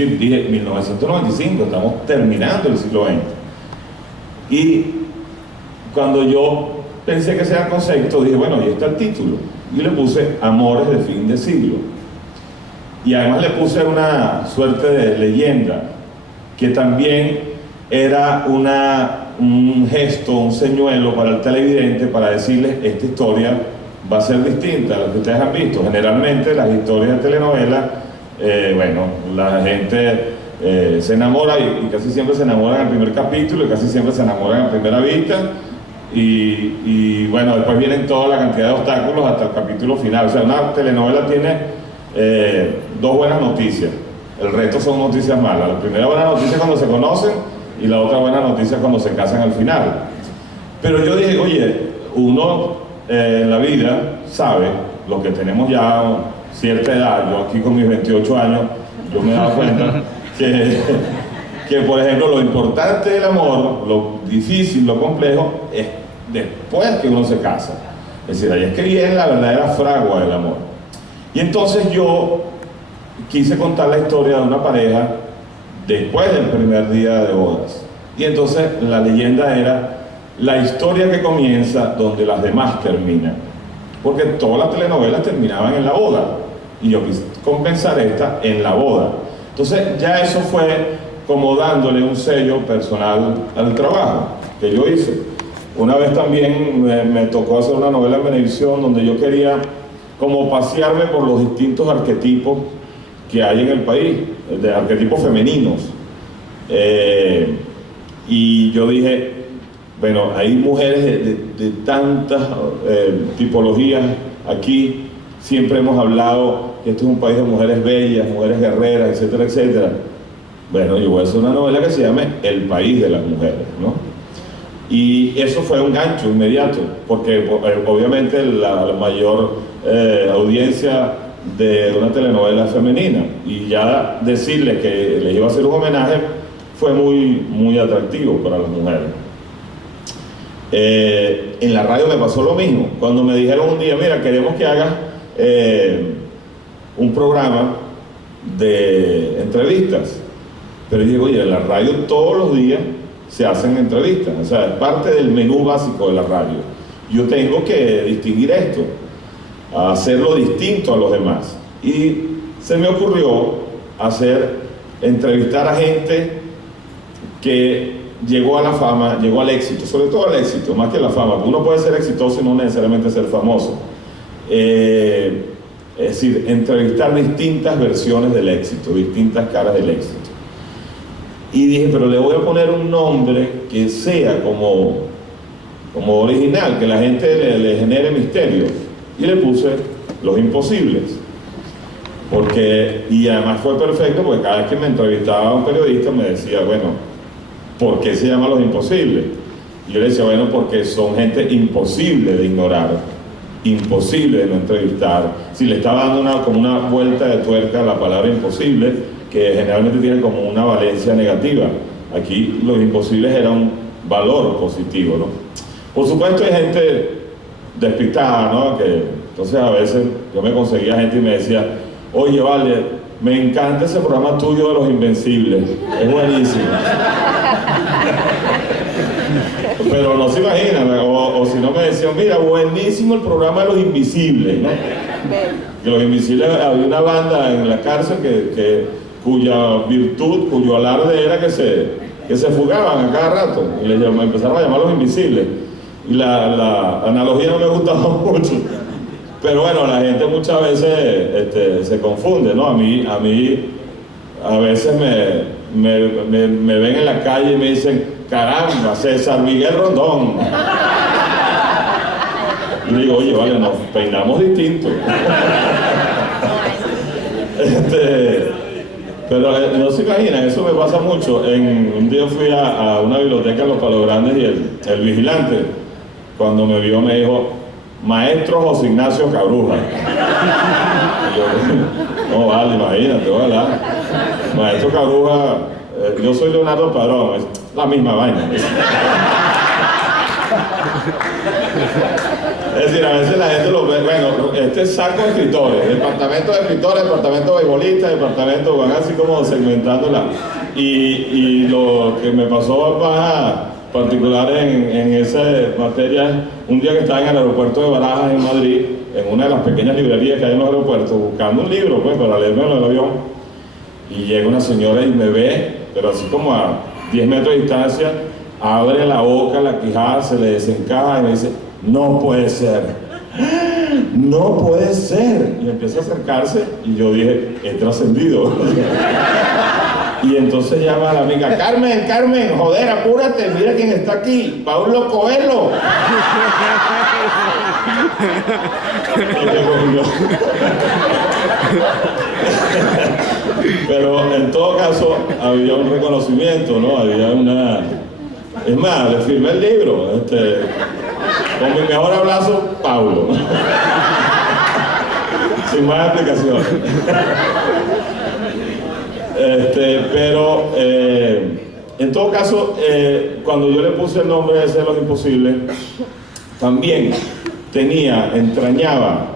decir, dije 1995, estamos terminando el siglo XX. Y cuando yo pensé que ese era el concepto, dije, bueno, ahí está el título. Y le puse Amores de fin de siglo. Y además le puse una suerte de leyenda, que también era un gesto, un señuelo para el televidente para decirles, esta historia va a ser distinta a lo que ustedes han visto. Generalmente las historias de telenovela, bueno, la gente se enamora y casi siempre se enamoran en el primer capítulo y casi siempre se enamoran a primera vista y bueno, después vienen toda la cantidad de obstáculos hasta el capítulo final. O sea, una telenovela tiene dos buenas noticias, el resto son noticias malas. La primera buena noticia es cuando se conocen y la otra buena noticia es cuando se casan al final. Pero yo dije, oye, uno en la vida sabe, lo que tenemos ya cierta edad, yo aquí con mis 28 años, yo me he dado cuenta que por ejemplo lo importante del amor, lo difícil, lo complejo, es después que uno se casa. Es decir, ahí es que viene la verdadera fragua del amor. Y entonces yo quise contar la historia de una pareja después del primer día de bodas. Y entonces la leyenda era la historia que comienza donde las demás terminan. Porque todas las telenovelas terminaban en la boda. Y yo quise compensar esta en la boda. Entonces ya eso fue como dándole un sello personal al trabajo que yo hice. Una vez también me tocó hacer una novela en Venevisión donde yo quería como pasearme por los distintos arquetipos que hay en el país, de arquetipos femeninos. Y yo dije, bueno, hay mujeres de tantas tipologías aquí. Siempre hemos hablado que este es un país de mujeres bellas, mujeres guerreras, etcétera, etcétera. Bueno, yo voy a hacer una novela que se llame El país de las mujeres, ¿no? Y eso fue un gancho inmediato, porque obviamente la mayor audiencia de una telenovela femenina, y ya decirle que les iba a hacer un homenaje fue muy atractivo para las mujeres. En la radio me pasó lo mismo, cuando me dijeron un día, mira, queremos que hagas un programa de entrevistas, pero yo digo, oye, en la radio todos los días se hacen entrevistas, o sea, es parte del menú básico de la radio. Yo tengo que distinguir esto, hacerlo distinto a los demás. Y se me ocurrió entrevistar a gente que llegó a la fama, llegó al éxito, sobre todo al éxito, más que la fama, porque uno puede ser exitoso y no necesariamente ser famoso. Es decir, entrevistar distintas versiones del éxito, distintas caras del éxito. Y dije, pero le voy a poner un nombre que sea como original, que la gente le genere misterio. Y le puse Los Imposibles. Y además fue perfecto, porque cada vez que me entrevistaba un periodista me decía, bueno, ¿por qué se llama Los Imposibles? Y yo le decía, bueno, porque son gente imposible de ignorar, imposible de no entrevistar. Si le estaba dando como una vuelta de tuerca a la palabra imposible, que generalmente tiene como una valencia negativa. Aquí Los Imposibles era un valor positivo, ¿no? Por supuesto hay gente despistada, ¿no? Entonces a veces yo me conseguía gente y me decía, oye, vale, me encanta ese programa tuyo de Los Invencibles, es buenísimo. Pero no se imaginan, o si no me decían, mira, buenísimo el programa de Los Invisibles, ¿no? Que Los Invisibles, había una banda en la cárcel cuya virtud, cuyo alarde era que se fugaban a cada rato, y me empezaron a llamar Los Invisibles. Y la analogía no me gustaba mucho, pero bueno, la gente muchas veces se confunde, ¿no? A mí a veces me ven en la calle y me dicen, caramba, César Miguel Rondón. Y digo, oye, vale, nos peinamos distinto. Pero no se imaginan, eso me pasa mucho. Un día fui a una biblioteca en Los Palos Grandes y el vigilante, cuando me vio, me dijo, maestro José Ignacio Cabruja. Y yo, no vale, imagínate, ojalá. Maestro Cabruja, yo soy Leonardo Padrón, es la misma vaina. Es decir, a veces la gente lo ve, bueno, este es saco de escritores, departamento de escritores, departamento de beisbolistas, departamento, van así como segmentándola. Y lo que me pasó más particular en esa materia, un día que estaba en el aeropuerto de Barajas en Madrid, en una de las pequeñas librerías que hay en los aeropuertos, buscando un libro pues para leerme en el avión, y llega una señora y me ve, pero así como a 10 metros de distancia, abre la boca, la quijada se le desencaja y me dice: no puede ser, no puede ser. Y empieza a acercarse y yo dije: he trascendido. Y entonces llama a la amiga: Carmen, Carmen, joder, apúrate, mira quién está aquí, Paulo Coelho. Pero en todo caso había un reconocimiento, ¿no? Había una... Es más, le firmé el libro, con mi mejor abrazo, Paulo. Sin más explicaciones. Pero en todo caso, cuando yo le puse el nombre de Ser los Imposibles, también entrañaba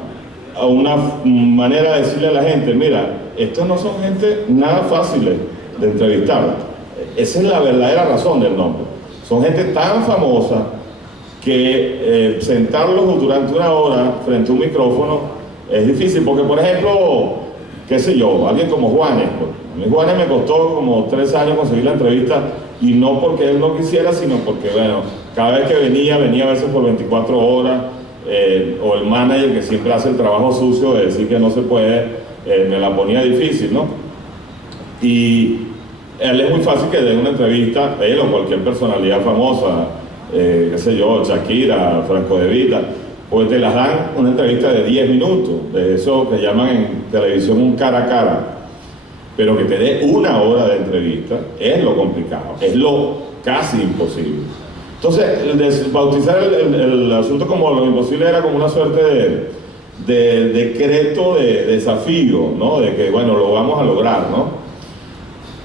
a una manera de decirle a la gente: mira, estos no son gente nada fáciles de entrevistar. Esa es la verdadera razón del nombre. Son gente tan famosa que sentarlos durante una hora frente a un micrófono es difícil, porque por ejemplo, qué sé yo, alguien como Juanes, a mí Juanes me costó como 3 años conseguir la entrevista, y no porque él no quisiera, sino porque, bueno, cada vez que venía a veces por 24 horas, o el manager, que siempre hace el trabajo sucio de decir que no se puede, me la ponía difícil, ¿no? Y él es muy fácil que dé una entrevista, él o cualquier personalidad famosa, qué sé yo, Shakira, Franco De Vita, pues te las dan una entrevista de 10 minutos, de eso que llaman en televisión un cara a cara. Pero que te dé una hora de entrevista es lo complicado, es lo casi imposible. Entonces, bautizar el asunto como lo imposible era como una suerte de decreto, de desafío, ¿no? De que, bueno, lo vamos a lograr, ¿no?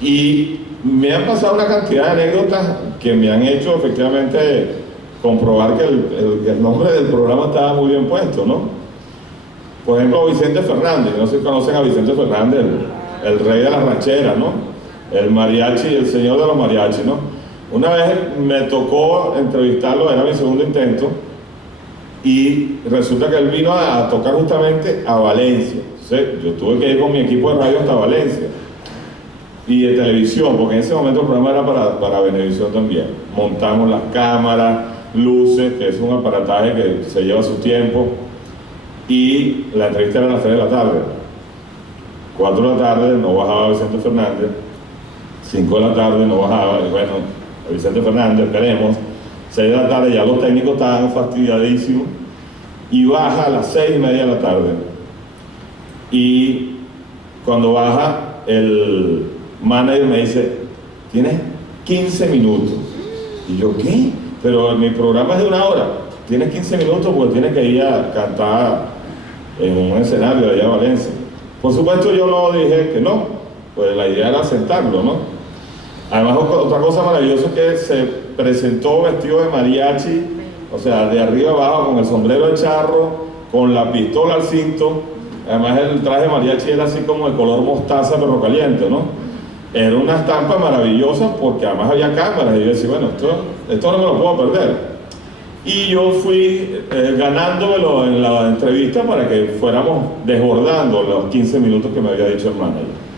Y me han pasado una cantidad de anécdotas que me han hecho efectivamente comprobar que el nombre del programa estaba muy bien puesto, ¿no? Por ejemplo, Vicente Fernández, no sé si conocen a Vicente Fernández, el rey de las rancheras, ¿no? El mariachi, el señor de los mariachis, ¿no? Una vez me tocó entrevistarlo, era mi segundo intento, y resulta que él vino a tocar justamente a Valencia. Entonces, yo tuve que ir con mi equipo de radio hasta Valencia, y de televisión, porque en ese momento el programa era para Venevisión también. Montamos las cámaras, luces, que es un aparataje que se lleva su tiempo, y la entrevista era a las 3 de la tarde. 4 de la tarde no bajaba Vicente Fernández, 5 de la tarde no bajaba, y bueno, Vicente Fernández, esperemos. 6 de la tarde ya los técnicos estaban fastidiadísimos, y baja a las 6:30 de la tarde. Y cuando baja, el manager me dice: tienes 15 minutos. Y yo: ¿qué? Pero mi programa es de 1 hora. Tienes 15 minutos porque tienes que ir a cantar en un escenario de allá de Valencia. Por supuesto yo no dije que no, pues la idea era sentarlo, ¿no? Además, otra cosa maravillosa es que se presentó vestido de mariachi, o sea, de arriba abajo, con el sombrero de charro, con la pistola al cinto. Además, el traje de mariachi era así como de color mostaza, pero caliente, ¿no? Era una estampa maravillosa, porque además había cámaras, y yo decía: bueno, esto no me lo puedo perder. Y yo fui ganándomelo en la entrevista para que fuéramos desbordando los 15 minutos que me había dicho el manager.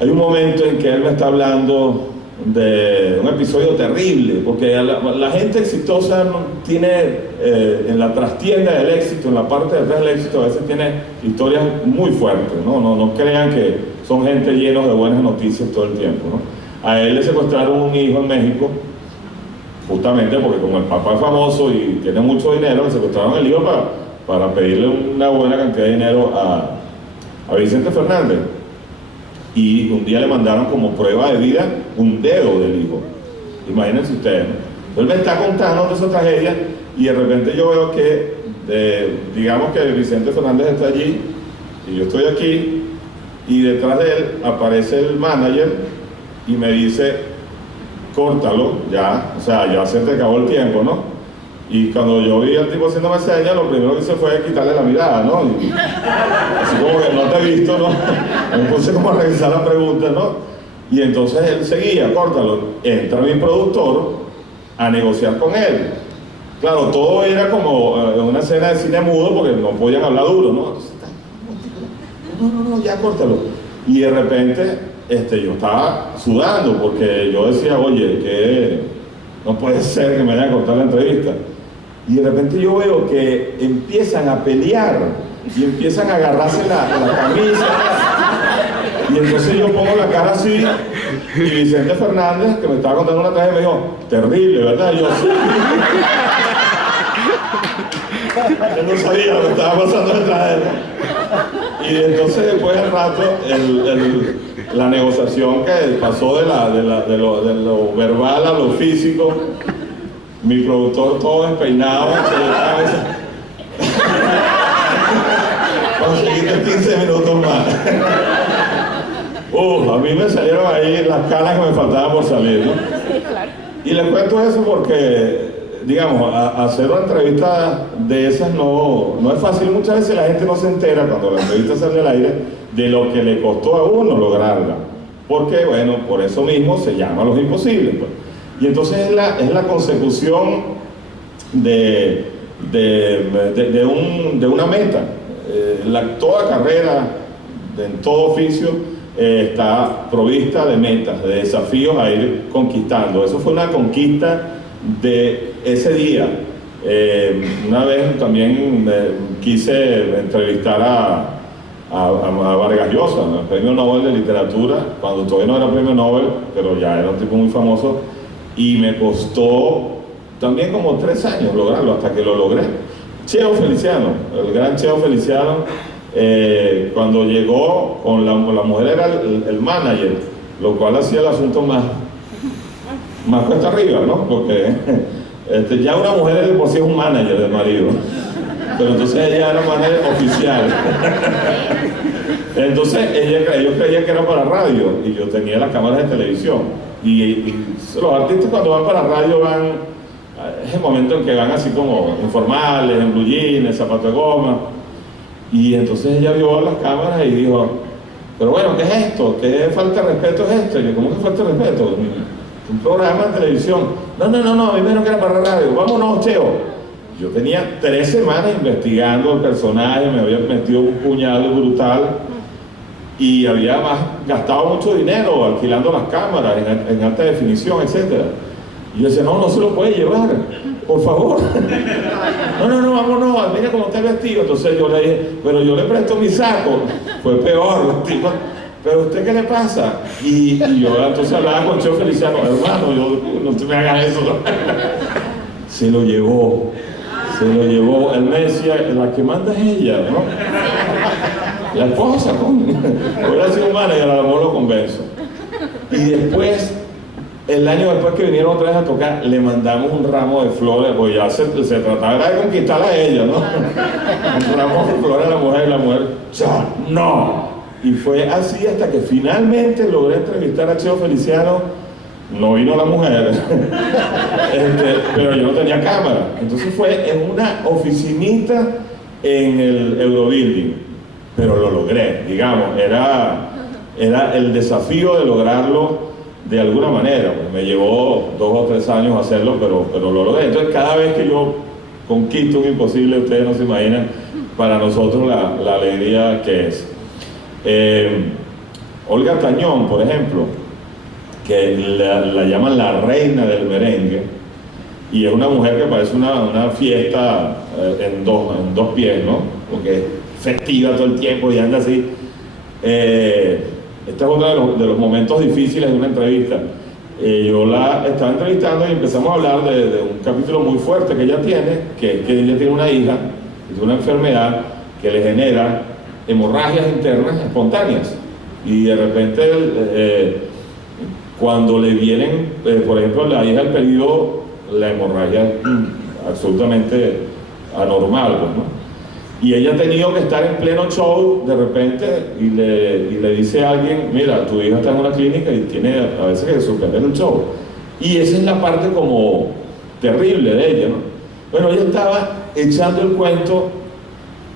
Hay un momento en que él me está hablando de un episodio terrible, porque la gente exitosa tiene, en la trastienda del éxito, en la parte de atrás del éxito, a veces tiene historias muy fuertes, ¿no? No crean que son gente llenos de buenas noticias todo el tiempo, ¿no? A él le secuestraron un hijo en México, justamente porque como el papá es famoso y tiene mucho dinero, le secuestraron el hijo para pedirle una buena cantidad de dinero a Vicente Fernández. Y un día le mandaron como prueba de vida un dedo del hijo. Imagínense ustedes, ¿no? Él me está contando de esa tragedia, y de repente yo veo que, digamos que Vicente Fernández está allí y yo estoy aquí, y detrás de él aparece el manager y me dice: córtalo, ya, o sea, ya se te acabó el tiempo, ¿no? Y cuando yo vi al tipo haciéndome señas, lo primero que hice fue quitarle la mirada, ¿no? Y, así como que no te he visto, ¿no? Me puse como a revisar la pregunta, ¿no? Y entonces él seguía, córtalo. Entra mi productor a negociar con él. Claro, todo era como una escena de cine mudo porque no podían hablar duro, ¿no? No, ya córtalo. Y de repente yo estaba sudando porque yo decía, oye, que no puede ser que me vayan a cortar la entrevista. Y de repente yo veo que empiezan a pelear y empiezan a agarrarse la camisa. Y entonces yo pongo la cara así y Vicente Fernández, que me estaba contando una tragedia, me dijo, terrible, ¿verdad? Y yo sí. Yo no sabía lo que estaba pasando detrás de él. Y entonces después del rato, la negociación que pasó de lo verbal a lo físico, mi productor todo despeinado, conseguiste 15 minutos más. A mí me salieron ahí las canas que me faltaban por salir, ¿no? Sí, claro. Y les cuento eso porque, digamos, hacer una entrevista de esas no es fácil. Muchas veces la gente no se entera cuando la entrevista sale al aire de lo que le costó a uno lograrla. Porque, bueno, por eso mismo se llama Los Imposibles, pues. Y entonces es la consecución de una meta. Toda carrera, en todo oficio, está provista de metas, de desafíos a ir conquistando. Eso fue una conquista de ese día. Una vez también quise entrevistar a Vargas Llosa, el premio Nobel de Literatura, cuando todavía no era premio Nobel, pero ya era un tipo muy famoso, y me costó también como 3 años lograrlo, hasta que lo logré. Cheo Feliciano, el gran Cheo Feliciano, cuando llegó con la mujer era el manager, lo cual hacía el asunto más cuesta arriba, ¿no? Porque ya una mujer de por sí es un manager del marido, pero entonces ella era manager oficial. Entonces ellos creían que era para radio y yo tenía las cámaras de televisión. Y los artistas cuando van para radio es el momento en que van así como informales, en blue jeans, zapatos de goma. Y entonces ella vio las cámaras y dijo, pero bueno, ¿qué es esto? ¿Qué falta de respeto es esto? Y yo, ¿cómo que falta de respeto? Un programa de televisión. No, a mí me dijeron que era para radio. Vámonos, Cheo. Yo tenía 3 semanas investigando el personaje, me había metido un puñal brutal y había gastado mucho dinero alquilando las cámaras en alta definición, etc. Y yo decía, no se lo puede llevar, por favor. No, vámonos, mira cómo está vestido. Entonces yo le dije, pero yo le presto mi saco. Fue peor, tipo, pero ¿usted qué le pasa? Y yo entonces hablaba con Cheo Feliciano, hermano, no te me hagas eso. Se lo llevó. Él me decía, la que manda es ella, ¿no? La esposa, ¿no? Hubiera sido un manager, a lo mejor lo convenzo. Y después, el año después que vinieron otra vez a tocar, le mandamos un ramo de flores, pues ya se trataba de conquistarla a ella, ¿no? Un ramo de flores a la mujer, y la mujer, ¡ya, no! Y fue así hasta que finalmente logré entrevistar a Cheo Feliciano. No vino la mujer, pero yo no tenía cámara. Entonces fue en una oficinita en el Eurobuilding, pero lo logré, digamos, era el desafío de lograrlo de alguna manera. Pues me llevó 2 o 3 años hacerlo, pero lo logré. Entonces cada vez que yo conquisto un imposible, ustedes no se imaginan para nosotros la alegría que es. Olga Tañón, por ejemplo, que la llaman la reina del merengue, y es una mujer que parece una fiesta en dos pies, ¿no? Porque es festiva todo el tiempo y anda así. Este es uno de los momentos difíciles de una entrevista. Yo la estaba entrevistando y empezamos a hablar de un capítulo muy fuerte que ella tiene, que es que ella tiene una hija, que tiene una enfermedad que le genera hemorragias internas espontáneas. Y de repente, cuando le vienen, por ejemplo, la hija al periodo, la hemorragia es absolutamente anormal, pues, ¿no? Y ella ha tenido que estar en pleno show de repente y le dice a alguien, mira, tu hija está en una clínica y tiene a veces que suspender el show. Y esa es la parte como terrible de ella, ¿no? Bueno, ella estaba echando el cuento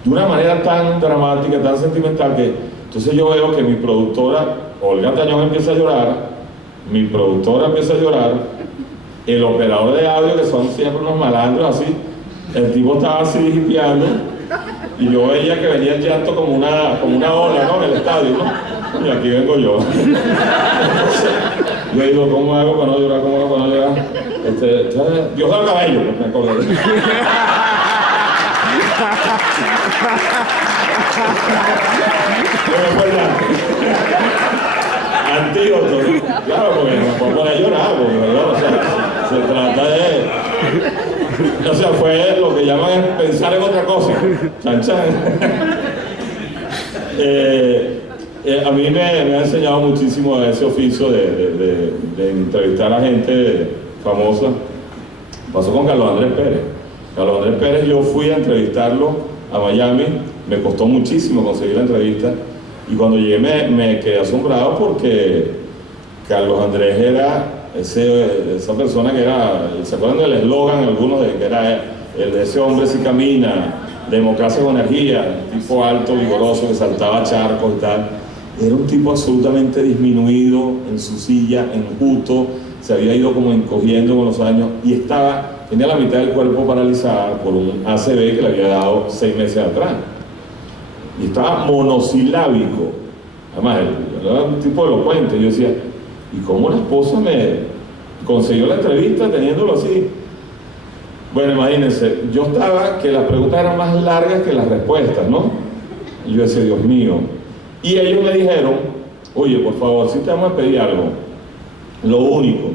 de una manera tan dramática, tan sentimental, que entonces yo veo que mi productora, Olga Tañón, empieza a llorar, mi productora empieza a llorar, el operador de audio, que son siempre unos malandros así, el tipo estaba así hipiando, y yo veía que venía el llanto como una ola, ¿no? En el estadio, ¿no? Y aquí vengo yo. Entonces, yo digo, ¿cómo hago para no llorar? ¿Cómo hago para no llorar? Dios da cabello, pues me acordé. Antídoto, claro, porque no puedo poner a llorar, porque, ¿verdad? O sea, se trata de... O sea, fue lo que llaman pensar en otra cosa. Chan, chan. A mí me ha enseñado muchísimo ese oficio de entrevistar a gente famosa. Pasó con Carlos Andrés Pérez. Carlos Andrés Pérez, yo fui a entrevistarlo a Miami, me costó muchísimo conseguir la entrevista, y cuando llegué me quedé asombrado porque Carlos Andrés era esa persona que era, ¿se acuerdan del eslogan algunos de que era ese hombre sí camina, democracia con energía, tipo alto, vigoroso, que saltaba charcos y tal? Era un tipo absolutamente disminuido en su silla, enjuto, se había ido como encogiendo con los años y tenía la mitad del cuerpo paralizada por un ACV que le había dado 6 meses atrás. Y estaba monosilábico. Además, era un tipo elocuente. Yo decía, ¿y cómo la esposa me consiguió la entrevista teniéndolo así? Bueno, imagínense, yo estaba que las preguntas eran más largas que las respuestas, ¿no? Y yo decía, Dios mío. Y ellos me dijeron, oye, por favor, si te vamos a pedir algo, lo único,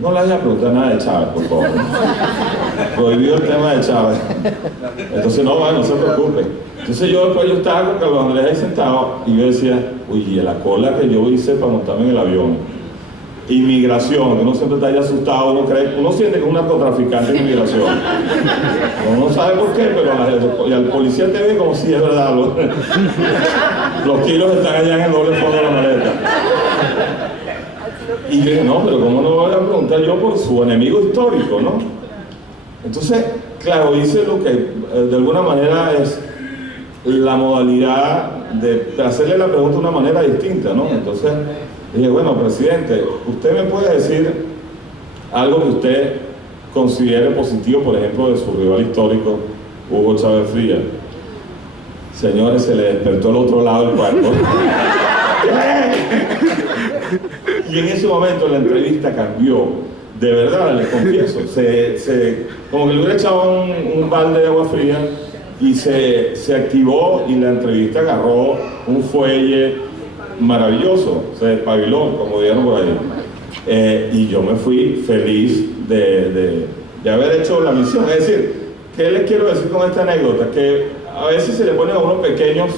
no le vayas a preguntar nada de Chávez, por favor. Prohibido el tema de Chávez. Entonces, no se preocupe. Entonces yo estaba con Carlos Andrés ahí sentado y yo decía, oye, la cola que yo hice para montarme en el avión. Inmigración, que uno siempre está ahí asustado, uno siente que es un narcotraficante en inmigración. Uno no sabe por qué, pero al policía te ve como si es verdad. Los kilos están allá en el doble fondo de la maleta. Y yo dije, no, pero ¿cómo no voy a preguntar yo por su enemigo histórico, no? Entonces, claro, hice lo que de alguna manera es la modalidad de hacerle la pregunta de una manera distinta, ¿no? Entonces, dije, bueno, presidente, ¿usted me puede decir algo que usted considere positivo, por ejemplo, de su rival histórico, Hugo Chávez Frías? Señores, se le despertó el otro lado del cuerpo. Y en ese momento la entrevista cambió, de verdad, les confieso, como que le hubiera echado un balde de agua fría y se activó y la entrevista agarró un fuelle maravilloso, se despabiló, como dijeron por ahí. Y yo me fui feliz de haber hecho la misión. Es decir, ¿qué les quiero decir con esta anécdota? Que a veces se le ponen a unos pequeños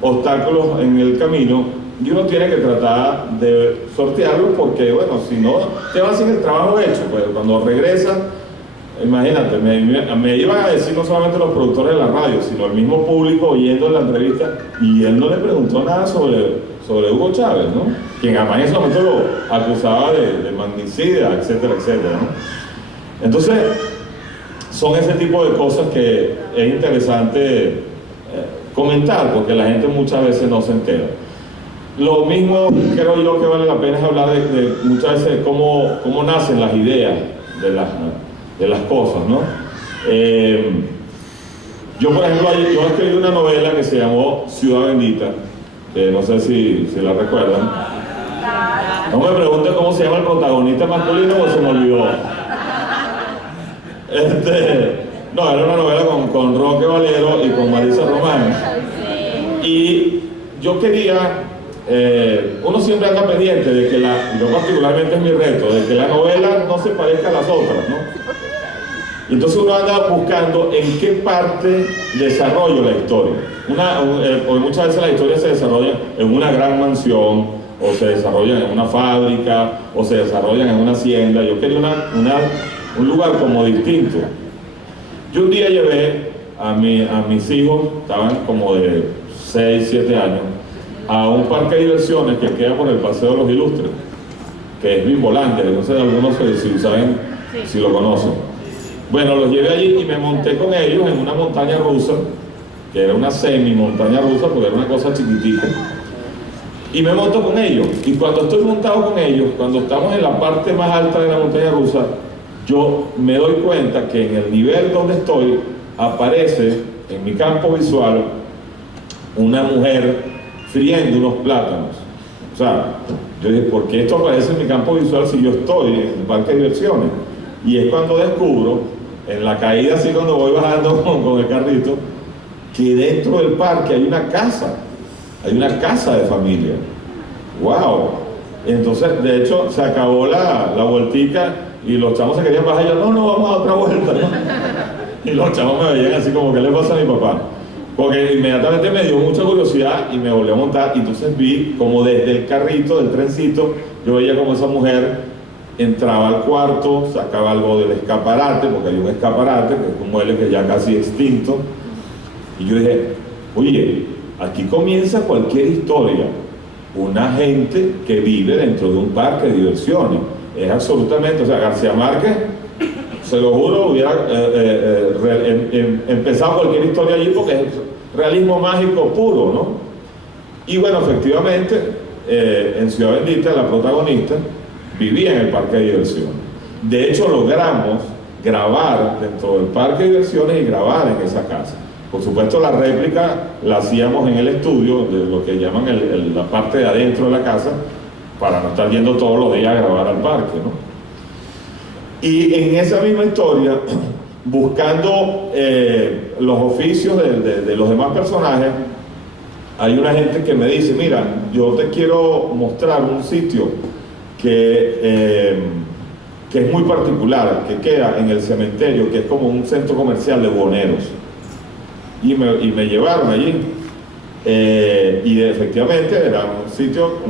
obstáculos en el camino y uno tiene que tratar de sortearlos porque, bueno, si no, te vas sin el trabajo hecho. Pues cuando regresas, imagínate, me iban a decir no solamente los productores de la radio, sino el mismo público oyendo la entrevista, y él no le preguntó nada sobre Hugo Chávez, ¿no? Quien además en ese momento lo acusaba de magnicida, etcétera, etcétera, ¿no? Entonces, son ese tipo de cosas que es interesante comentar, porque la gente muchas veces no se entera. Lo mismo creo yo que vale la pena es hablar de muchas veces cómo nacen las ideas de las cosas, ¿no? Yo, por ejemplo, yo escribí una novela que se llamó Ciudad Bendita, que no sé si la recuerdan. No me pregunten cómo se llama el protagonista masculino porque se me olvidó. No, era una novela con Roque Valero y con Marisa Román. Y yo quería, uno siempre anda pendiente de que yo particularmente es mi reto, de que la novela no se parezca a las otras, ¿no? Y entonces uno anda buscando en qué parte desarrollo la historia. Porque muchas veces la historia se desarrolla en una gran mansión, o se desarrollan en una fábrica, o se desarrollan en una hacienda. Yo quería un lugar como distinto. Yo un día llevé a mis hijos, estaban como de 6, 7 años, a un parque de diversiones que queda por el Paseo de los Ilustres, que es Bimbolandia, no sé algunos si saben, si lo conocen. Bueno, los llevé allí y me monté con ellos en una montaña rusa, que era una semi montaña rusa porque era una cosa chiquitica. Y me monto con ellos. Y cuando estoy montado con ellos, cuando estamos en la parte más alta de la montaña rusa, yo me doy cuenta que en el nivel donde estoy aparece en mi campo visual una mujer friendo unos plátanos. O sea, yo dije, ¿por qué esto aparece en mi campo visual si yo estoy en un parque de diversiones? Y es cuando descubro, en la caída así cuando voy bajando con el carrito, que dentro del parque hay una casa de familia. ¡Wow! Entonces, de hecho, se acabó la vueltica y los chamos se querían bajar y yo, no, vamos a otra vuelta, ¿no? Y los chamos me veían así como, ¿qué le pasa a mi papá? Porque inmediatamente me dio mucha curiosidad y me volví a montar, y entonces vi como desde el carrito, del trencito, yo veía como esa mujer entraba al cuarto, sacaba algo del escaparate, porque hay un escaparate, que es un mueble que ya casi extinto, y yo dije, oye, aquí comienza cualquier historia, una gente que vive dentro de un parque de diversiones, es absolutamente, o sea, García Márquez, se lo juro, hubiera empezado cualquier historia allí porque es realismo mágico puro, ¿no? Y bueno, efectivamente, en Ciudad Bendita, la protagonista vivía en el parque de diversiones. De hecho, logramos grabar dentro del parque de diversiones y grabar en esa casa. Por supuesto, la réplica la hacíamos en el estudio, de lo que llaman la parte de adentro de la casa, para no estar yendo todos los días a grabar al parque, ¿no? Y en esa misma historia, buscando los oficios de los demás personajes, hay una gente que me dice, mira, yo te quiero mostrar un sitio que es muy particular, que queda en el cementerio, que es como un centro comercial de buhoneros. Y me llevaron allí. Y efectivamente era un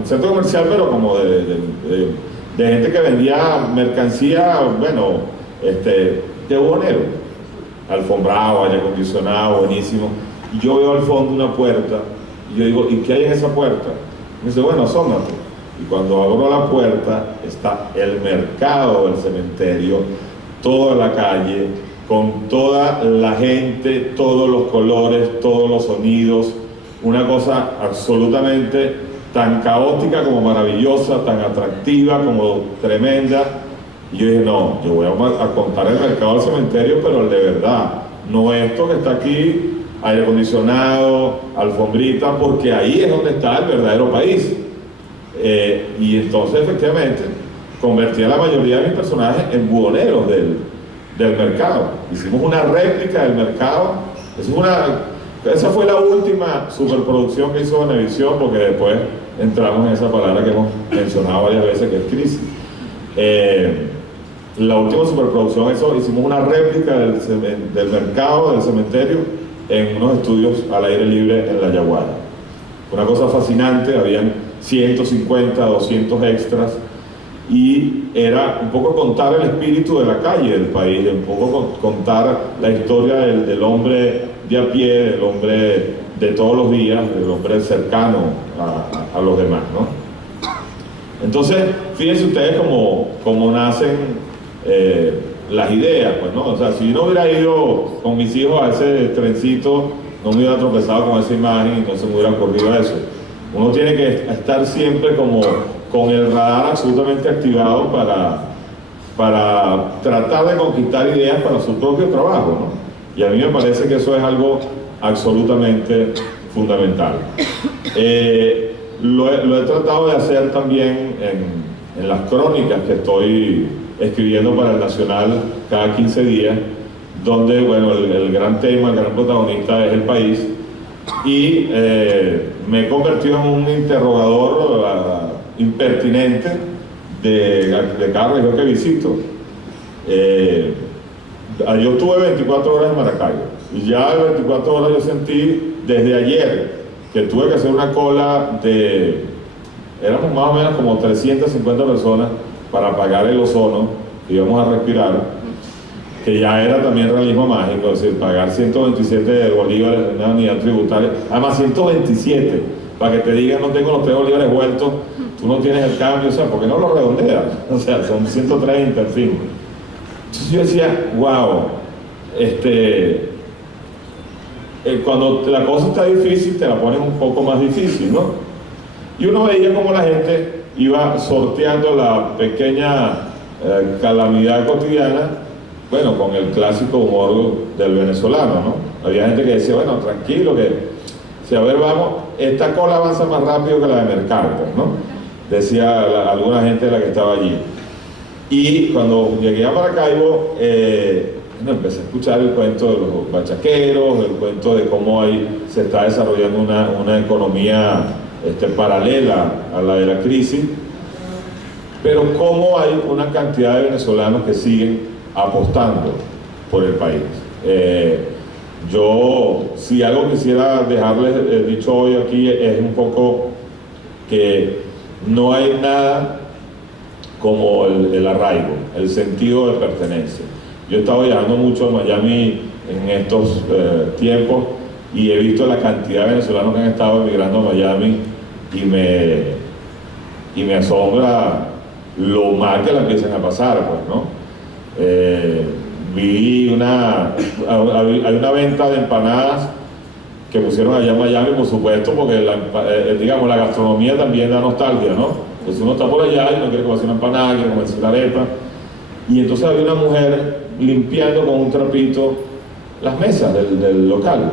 centro comercial, pero como de gente que vendía mercancía, bueno, de buhonero, alfombrado, aire acondicionado, buenísimo. Y yo veo al fondo una puerta, y yo digo, ¿y qué hay en esa puerta? Me dice, bueno, asómate. Y cuando abro la puerta, está el mercado del cementerio, toda la calle, con toda la gente, todos los colores, todos los sonidos, una cosa absolutamente tan caótica como maravillosa, tan atractiva como tremenda. Y yo dije, no, yo voy a contar el mercado del cementerio, pero el de verdad, no esto que está aquí, aire acondicionado, alfombrita, porque ahí es donde está el verdadero país. Y entonces efectivamente convertí a la mayoría de mis personajes en buhoneros del mercado. Hicimos una réplica del mercado. Esa fue la última superproducción que hizo Venevisión, porque después entramos en esa palabra que hemos mencionado varias veces, que es crisis. La última superproducción, hicimos una réplica del mercado, del cementerio, en unos estudios al aire libre en La Yaguara. Una cosa fascinante, habían 150, 200 extras, y era un poco contar el espíritu de la calle del país, un poco contar la historia del hombre de a pie, del hombre de todos los días, del hombre cercano a los demás, ¿no? Entonces, fíjense ustedes cómo nacen las ideas, pues, ¿no? O sea, si yo no hubiera ido con mis hijos a ese trencito, no me hubiera tropezado con esa imagen y no se me hubiera ocurrido eso. Uno tiene que estar siempre como con el radar absolutamente activado para tratar de conquistar ideas para su propio trabajo, ¿no? Y a mí me parece que eso es algo absolutamente fundamental. Lo he tratado de hacer también en las crónicas que estoy escribiendo para el Nacional cada 15 días, donde, bueno, el gran tema, el gran protagonista es el país, y me he convertido en un interrogador impertinente de cada región que visito. Yo tuve 24 horas en Maracaibo, y ya en 24 horas yo sentí desde ayer que tuve que hacer una cola éramos más o menos como 350 personas para pagar el ozono que íbamos a respirar, que ya era también realismo mágico, es decir, pagar 127 bolívares en una unidad tributaria, además 127, para que te digan, no tengo los 3 bolívares vueltos, tú no tienes el cambio, o sea, ¿por qué no lo redondeas? O sea, son 130, en fin. Entonces yo decía, wow, cuando la cosa está difícil, te la ponen un poco más difícil, ¿no? Y uno veía como la gente iba sorteando la pequeña calamidad cotidiana, bueno, con el clásico humor del venezolano, ¿no? Había gente que decía, bueno, tranquilo, que si a ver, vamos, esta cola avanza más rápido que la de Mercado, ¿no? Decía alguna gente de la que estaba allí. Y cuando llegué a Maracaibo, empecé a escuchar el cuento de los bachaqueros, el cuento de cómo ahí se está desarrollando una economía paralela a la de la crisis, pero cómo hay una cantidad de venezolanos que siguen apostando por el país. Yo, si algo quisiera dejarles dicho hoy aquí, es un poco que no hay nada como el arraigo, el sentido de pertenencia. Yo he estado viajando mucho a Miami en estos tiempos y he visto la cantidad de venezolanos que han estado emigrando a Miami y me asombra lo mal que la empiezan a pasar, pues, ¿no? Vi hay una venta de empanadas que pusieron allá en Miami, por supuesto, porque digamos, la gastronomía también da nostalgia, ¿no? Entonces uno está por allá y no quiere comerse una empanada, quiere comerse una arepa. Y entonces había una mujer limpiando con un trapito las mesas del local.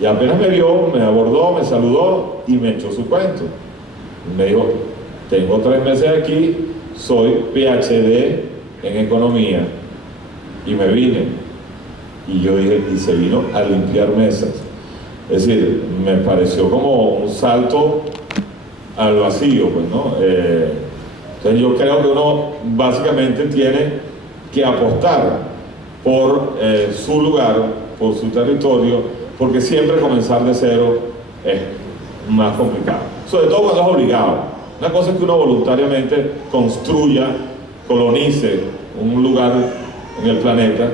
Y apenas me vio, me abordó, me saludó y me echó su cuento. Y me dijo, tengo 3 meses aquí, soy PhD en economía y me vine. Y yo dije, y se vino a limpiar mesas. Es decir, me pareció como un salto al vacío, pues, ¿no? Entonces yo creo que uno básicamente tiene que apostar por su lugar, por su territorio, porque siempre comenzar de cero es más complicado, sobre todo cuando es obligado. Una cosa es que uno voluntariamente construya, colonice un lugar en el planeta,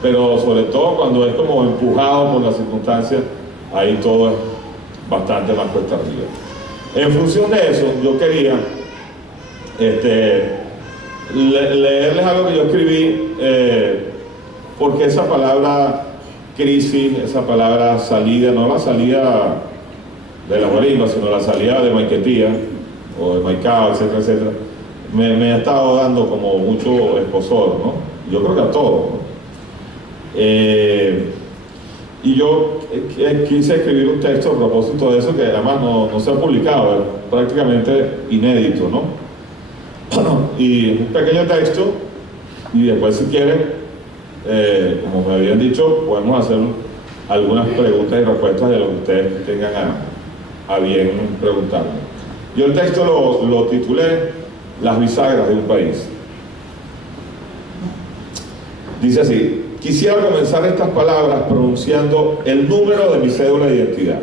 pero sobre todo cuando es como empujado por las circunstancias, ahí todo es bastante más cuesta arriba. En función de eso, yo quería leerles algo que yo escribí, porque esa palabra crisis, esa palabra salida, no la salida de la guarimba, sino la salida de Maiquetía o de Maicao, etcétera, etcétera, me ha estado dando como mucho escozor, ¿no? Yo creo que a todos, ¿no? Y yo quise escribir un texto a propósito de eso, que además no se ha publicado, es prácticamente inédito, ¿no? Y un pequeño texto, y después si quieren, como me habían dicho, podemos hacer algunas preguntas y respuestas de lo que ustedes tengan a bien preguntarme. Yo el texto lo titulé Las bisagras de un país. Dice así: quisiera comenzar estas palabras pronunciando el número de mi cédula de identidad: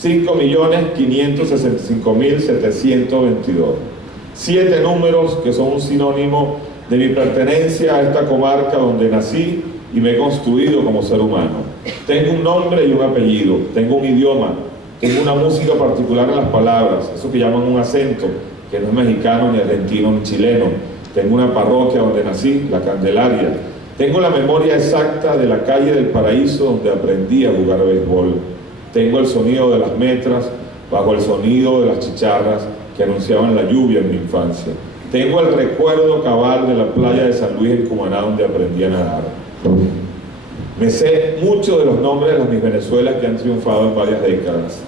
5.565.722. 7 números que son un sinónimo de mi pertenencia a esta comarca donde nací y me he construido como ser humano. Tengo un nombre y un apellido, tengo un idioma, tengo una música particular en las palabras, eso que llaman un acento, que no es mexicano, ni argentino, ni chileno. Tengo una parroquia donde nací, La Candelaria. Tengo la memoria exacta de la calle del Paraíso donde aprendí a jugar béisbol. Tengo el sonido de las metras bajo el sonido de las chicharras que anunciaban la lluvia en mi infancia. Tengo el recuerdo cabal de la playa de San Luis en Cumaná donde aprendí a nadar. Me sé mucho de los nombres de las mis Venezuelas que han triunfado en varias décadas.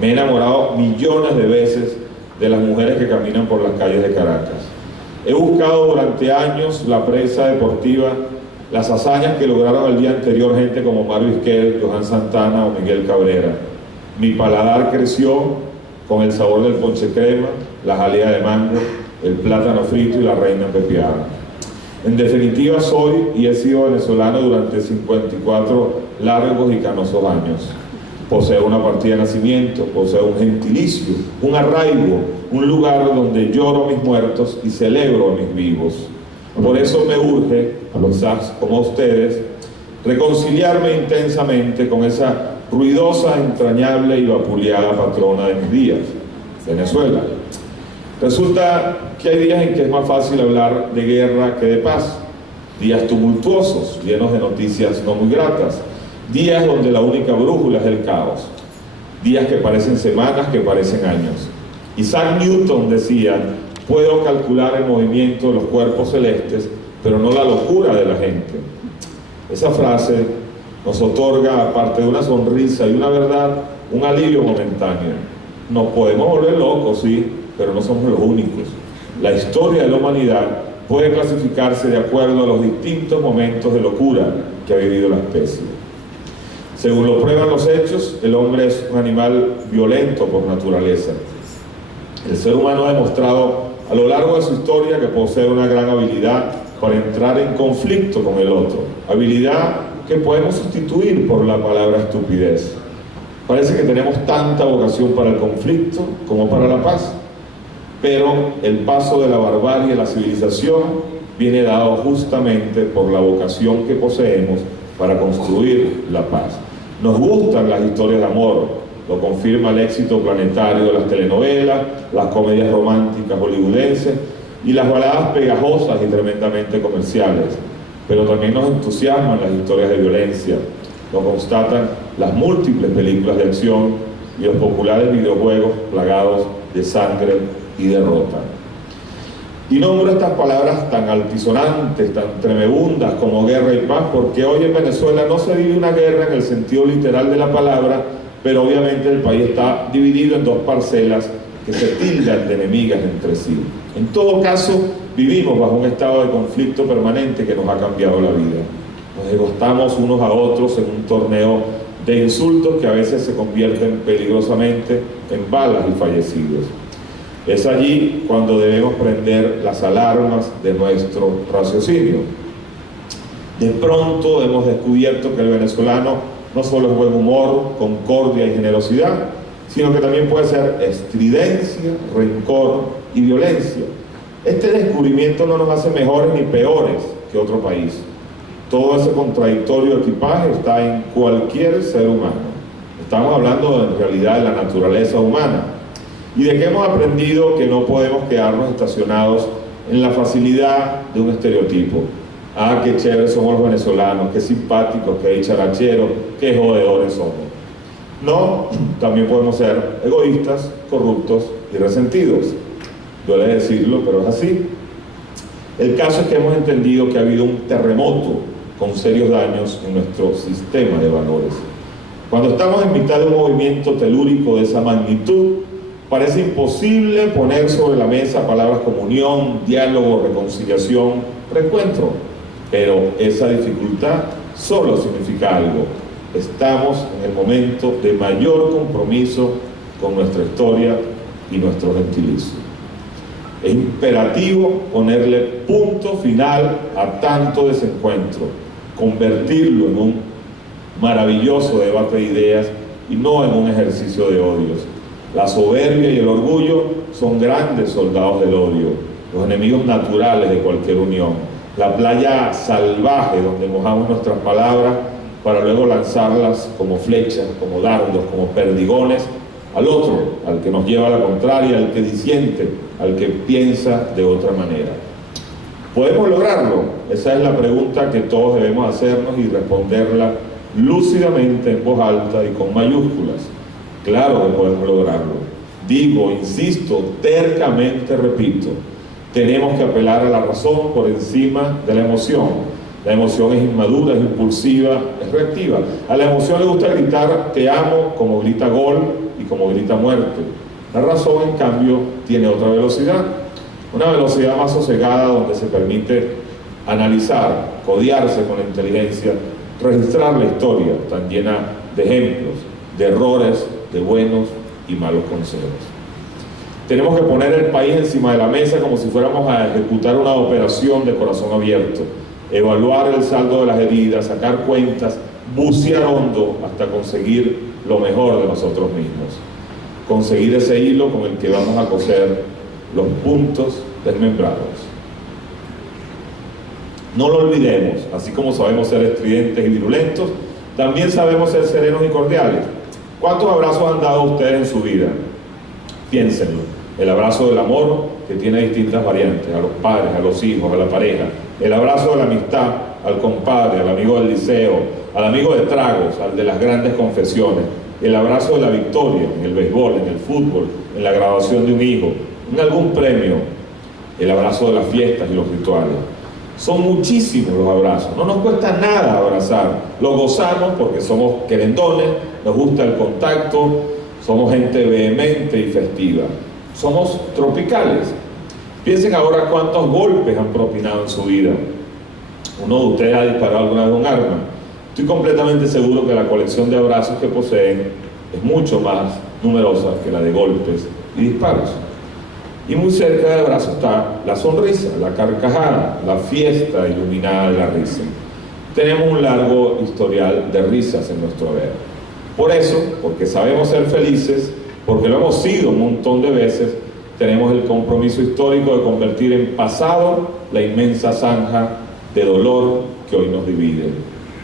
Me he enamorado millones de veces de las mujeres que caminan por las calles de Caracas. He buscado durante años la prensa deportiva, las hazañas que lograron el día anterior gente como Mario Isquel, Johan Santana o Miguel Cabrera. Mi paladar creció con el sabor del ponche crema, la jalea de mango, el plátano frito y la reina pepiada. En definitiva, soy y he sido venezolano durante 54 largos y canosos años. Poseo una partida de nacimiento, poseo un gentilicio, un arraigo, un lugar donde lloro a mis muertos y celebro a mis vivos. Por eso me urge, quizás como a ustedes, reconciliarme intensamente con esa ruidosa, entrañable y vapuleada patrona de mis días, Venezuela. Resulta que hay días en que es más fácil hablar de guerra que de paz, días tumultuosos, llenos de noticias no muy gratas, días donde la única brújula es el caos, días que parecen semanas, que parecen años. Isaac Newton decía: puedo calcular el movimiento de los cuerpos celestes, pero no la locura de la gente. Esa frase nos otorga, aparte de una sonrisa y una verdad, un alivio momentáneo. Nos podemos volver locos, sí, pero no somos los únicos. La historia de la humanidad puede clasificarse de acuerdo a los distintos momentos de locura que ha vivido la especie. Según lo prueban los hechos, el hombre es un animal violento por naturaleza. El ser humano ha demostrado a lo largo de su historia que posee una gran habilidad para entrar en conflicto con el otro, habilidad que podemos sustituir por la palabra estupidez. Parece que tenemos tanta vocación para el conflicto como para la paz, pero el paso de la barbarie a la civilización viene dado justamente por la vocación que poseemos para construir la paz. Nos gustan las historias de amor, lo confirma el éxito planetario de las telenovelas, las comedias románticas hollywoodenses y las baladas pegajosas y tremendamente comerciales, pero también nos entusiasman las historias de violencia, lo constatan las múltiples películas de acción y los populares videojuegos plagados de sangre y derrota. Y nombro estas palabras tan altisonantes, tan tremebundas como guerra y paz, porque hoy en Venezuela no se vive una guerra en el sentido literal de la palabra, pero obviamente el país está dividido en dos parcelas que se tildan de enemigas entre sí. En todo caso, vivimos bajo un estado de conflicto permanente que nos ha cambiado la vida. Nos desgastamos unos a otros en un torneo de insultos que a veces se convierten peligrosamente en balas y fallecidos. Es allí cuando debemos prender las alarmas de nuestro raciocinio. De pronto hemos descubierto que el venezolano no solo es buen humor, concordia y generosidad, sino que también puede ser estridencia, rencor y violencia. Este descubrimiento no nos hace mejores ni peores que otro país. Todo ese contradictorio equipaje está en cualquier ser humano. Estamos hablando en realidad de la naturaleza humana y de que hemos aprendido que no podemos quedarnos estacionados en la facilidad de un estereotipo. Ah, qué chéveres somos los venezolanos, qué simpáticos, qué dicharacheros, qué jodedores somos. No, también podemos ser egoístas, corruptos y resentidos. Duele decirlo, pero es así. El caso es que hemos entendido que ha habido un terremoto con serios daños en nuestro sistema de valores. Cuando estamos en mitad de un movimiento telúrico de esa magnitud, parece imposible poner sobre la mesa palabras como unión, diálogo, reconciliación, reencuentro. Pero esa dificultad solo significa algo. Estamos en el momento de mayor compromiso con nuestra historia y nuestro gentilicio. Es imperativo ponerle punto final a tanto desencuentro, convertirlo en un maravilloso debate de ideas y no en un ejercicio de odios. La soberbia y el orgullo son grandes soldados del odio, los enemigos naturales de cualquier unión. La playa salvaje donde mojamos nuestras palabras para luego lanzarlas como flechas, como dardos, como perdigones al otro, al que nos lleva a la contraria, al que disiente, al que piensa de otra manera. ¿Podemos lograrlo? Esa es la pregunta que todos debemos hacernos y responderla lúcidamente en voz alta y con mayúsculas. Claro que podemos lograrlo. Digo, insisto, tercamente repito, tenemos que apelar a la razón por encima de la emoción. La emoción es inmadura, es impulsiva, es reactiva. A la emoción le gusta gritar te amo como grita gol y como grita muerte. La razón, en cambio, tiene otra velocidad. Una velocidad más sosegada donde se permite analizar, codearse con la inteligencia, registrar la historia tan llena de ejemplos, de errores, de buenos y malos consejos. Tenemos que poner el país encima de la mesa como si fuéramos a ejecutar una operación de corazón abierto, evaluar el saldo de las heridas, sacar cuentas, bucear hondo hasta conseguir lo mejor de nosotros mismos. Conseguir ese hilo con el que vamos a coser los puntos desmembrados. No lo olvidemos, así como sabemos ser estridentes y virulentos, también sabemos ser serenos y cordiales. ¿Cuántos abrazos han dado ustedes en su vida? Piénsenlo. El abrazo del amor, que tiene distintas variantes, a los padres, a los hijos, a la pareja. El abrazo de la amistad al compadre, al amigo del liceo, al amigo de tragos, al de las grandes confesiones. El abrazo de la victoria en el béisbol, en el fútbol, en la graduación de un hijo, en algún premio. El abrazo de las fiestas y los rituales. Son muchísimos los abrazos, no nos cuesta nada abrazar, lo gozamos porque somos querendones, nos gusta el contacto, somos gente vehemente y festiva, somos tropicales. Piensen ahora cuántos golpes han propinado en su vida. Uno de ustedes ha disparado alguna vez un arma. Estoy completamente seguro que la colección de abrazos que poseen es mucho más numerosa que la de golpes y disparos. Y muy cerca del abrazo está la sonrisa, la carcajada, la fiesta iluminada de la risa. Tenemos un largo historial de risas en nuestro haber. Por eso, porque sabemos ser felices, porque lo hemos sido un montón de veces, tenemos el compromiso histórico de convertir en pasado la inmensa zanja de dolor que hoy nos divide.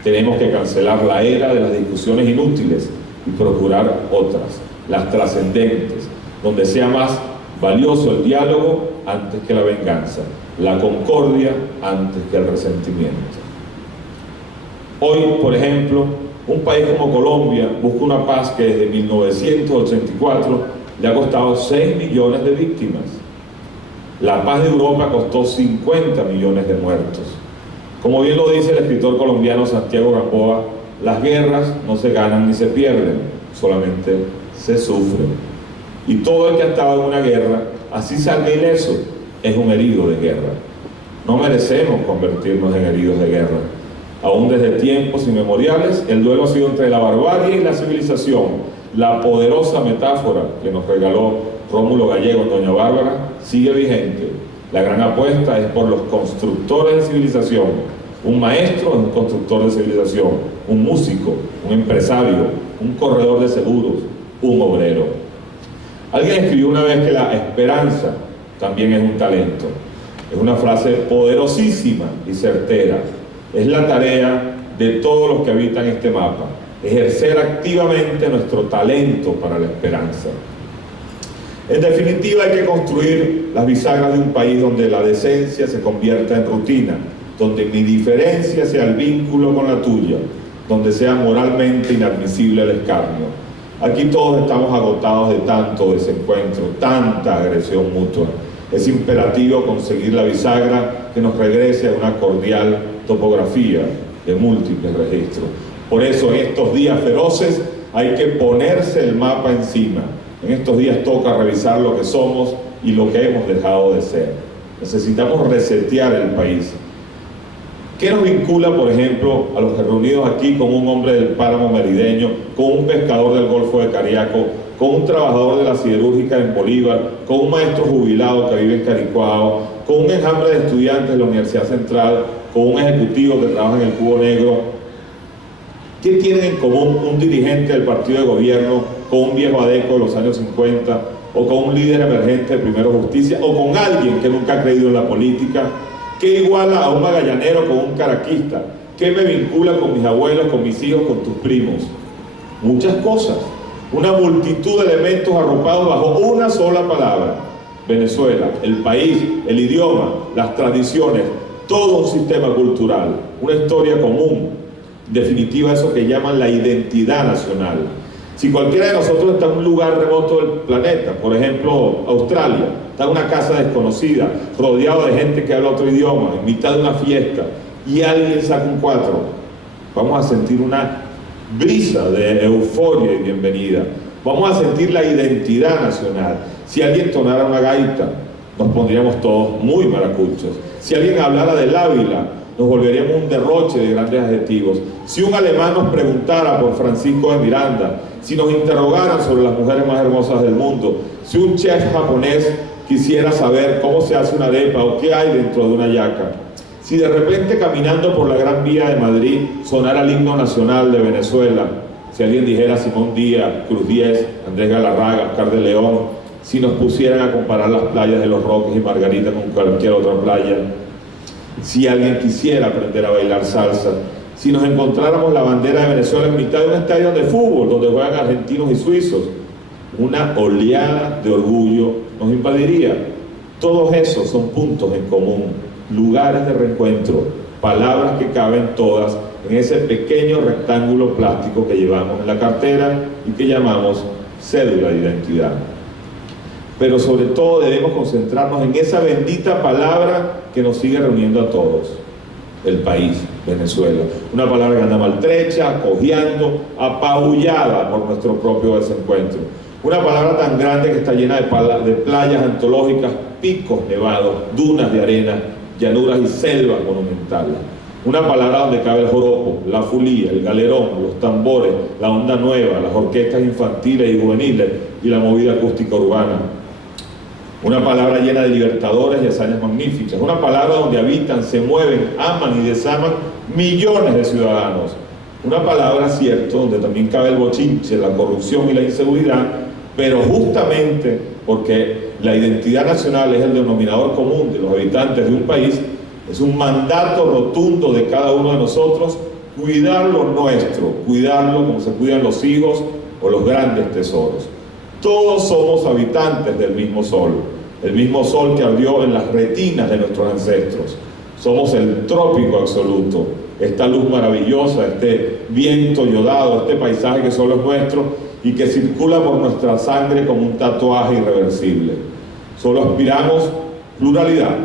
Tenemos que cancelar la era de las discusiones inútiles y procurar otras, las trascendentes, donde sea más valioso el diálogo antes que la venganza, la concordia antes que el resentimiento. Hoy, por ejemplo, un país como Colombia busca una paz que desde 1984 le ha costado 6 millones de víctimas. La paz de Europa costó 50 millones de muertos. Como bien lo dice el escritor colombiano Santiago Gamboa, las guerras no se ganan ni se pierden, solamente se sufren. Y todo el que ha estado en una guerra, así salga ileso, es un herido de guerra. No merecemos convertirnos en heridos de guerra. Aún desde tiempos inmemoriales, el duelo ha sido entre la barbarie y la civilización. La poderosa metáfora que nos regaló Rómulo Gallego en Doña Bárbara sigue vigente. La gran apuesta es por los constructores de civilización. Un maestro es un constructor de civilización, un músico, un empresario, un corredor de seguros, un obrero. Alguien escribió una vez que la esperanza también es un talento. Es una frase poderosísima y certera. Es la tarea de todos los que habitan este mapa, ejercer activamente nuestro talento para la esperanza. En definitiva, hay que construir las bisagras de un país donde la decencia se convierta en rutina, donde mi diferencia sea el vínculo con la tuya, donde sea moralmente inadmisible el escarnio. Aquí todos estamos agotados de tanto desencuentro, tanta agresión mutua. Es imperativo conseguir la bisagra que nos regrese a una cordial topografía de múltiples registros. Por eso en estos días feroces hay que ponerse el mapa encima. En estos días toca revisar lo que somos y lo que hemos dejado de ser. Necesitamos resetear el país. ¿Qué nos vincula, por ejemplo, a los reunidos aquí con un hombre del páramo merideño, con un pescador del Golfo de Cariaco, con un trabajador de la siderúrgica en Bolívar, con un maestro jubilado que vive en Caricuao, con un enjambre de estudiantes de la Universidad Central, con un ejecutivo que trabaja en el Cubo Negro? ¿Qué tienen en común un dirigente del partido de gobierno con un viejo adeco de los años 50, o con un líder emergente de Primero Justicia, o con alguien que nunca ha creído en la política? ¿Qué iguala a un magallanero con un caraquista? ¿Qué me vincula con mis abuelos, con mis hijos, con tus primos? Muchas cosas. Una multitud de elementos arropados bajo una sola palabra. Venezuela, el país, el idioma, las tradiciones, todo un sistema cultural, una historia común. En definitiva, eso que llaman la identidad nacional. Si cualquiera de nosotros está en un lugar remoto del planeta, por ejemplo, Australia, está en una casa desconocida, rodeado de gente que habla otro idioma, en mitad de una fiesta, y alguien saca un 4, vamos a sentir una brisa de euforia y bienvenida. Vamos a sentir la identidad nacional. Si alguien tonara una gaita, nos pondríamos todos muy maracuchos. Si alguien hablara del Ávila, nos volveríamos un derroche de grandes adjetivos. Si un alemán nos preguntara por Francisco de Miranda, si nos interrogaran sobre las mujeres más hermosas del mundo, si un chef japonés quisiera saber cómo se hace una arepa o qué hay dentro de una yaca, si de repente caminando por la Gran Vía de Madrid sonara el himno nacional de Venezuela, si alguien dijera Simón Díaz, Cruz Diez, Andrés Galarraga, Oscar de León, si nos pusieran a comparar las playas de Los Roques y Margarita con cualquier otra playa, si alguien quisiera aprender a bailar salsa, si nos encontráramos la bandera de Venezuela en mitad de un estadio de fútbol donde juegan argentinos y suizos, una oleada de orgullo nos invadiría. Todos esos son puntos en común, lugares de reencuentro, palabras que caben todas en ese pequeño rectángulo plástico que llevamos en la cartera y que llamamos cédula de identidad. Pero sobre todo debemos concentrarnos en esa bendita palabra que nos sigue reuniendo a todos: el país, Venezuela. Una palabra que anda maltrecha, cojeando, apabullada por nuestro propio desencuentro. Una palabra tan grande que está llena de playas antológicas, picos nevados, dunas de arena, llanuras y selvas monumentales. Una palabra donde cabe el joropo, la fulía, el galerón, los tambores, la onda nueva, las orquestas infantiles y juveniles y la movida acústica urbana. Una palabra llena de libertadores y hazañas magníficas. Una palabra donde habitan, se mueven, aman y desaman millones de ciudadanos. Una palabra, cierto, donde también cabe el bochinche, la corrupción y la inseguridad, pero justamente porque la identidad nacional es el denominador común de los habitantes de un país, es un mandato rotundo de cada uno de nosotros cuidar lo nuestro, cuidarlo como se cuidan los hijos o los grandes tesoros. Todos somos habitantes del mismo sol, el mismo sol que ardió en las retinas de nuestros ancestros. Somos el trópico absoluto, esta luz maravillosa, este viento yodado, este paisaje que solo es nuestro y que circula por nuestra sangre como un tatuaje irreversible. Solo aspiramos pluralidad,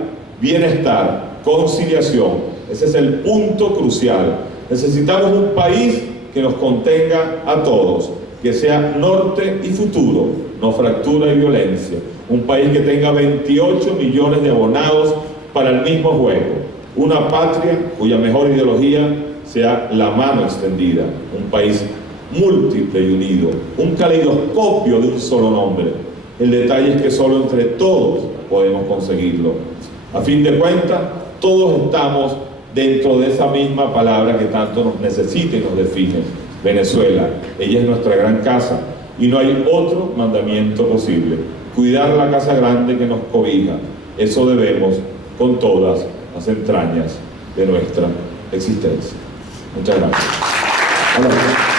bienestar, conciliación. Ese es el punto crucial. Necesitamos un país que nos contenga a todos, que sea norte y futuro, no fractura y violencia. Un país que tenga 28 millones de abonados para el mismo juego. Una patria cuya mejor ideología sea la mano extendida. Un país múltiple y unido. Un caleidoscopio de un solo nombre. El detalle es que solo entre todos podemos conseguirlo. A fin de cuentas, todos estamos dentro de esa misma palabra que tanto nos necesita y nos define: Venezuela. Ella es nuestra gran casa y no hay otro mandamiento posible: cuidar la casa grande que nos cobija. Eso debemos con todas las entrañas de nuestra existencia. Muchas gracias.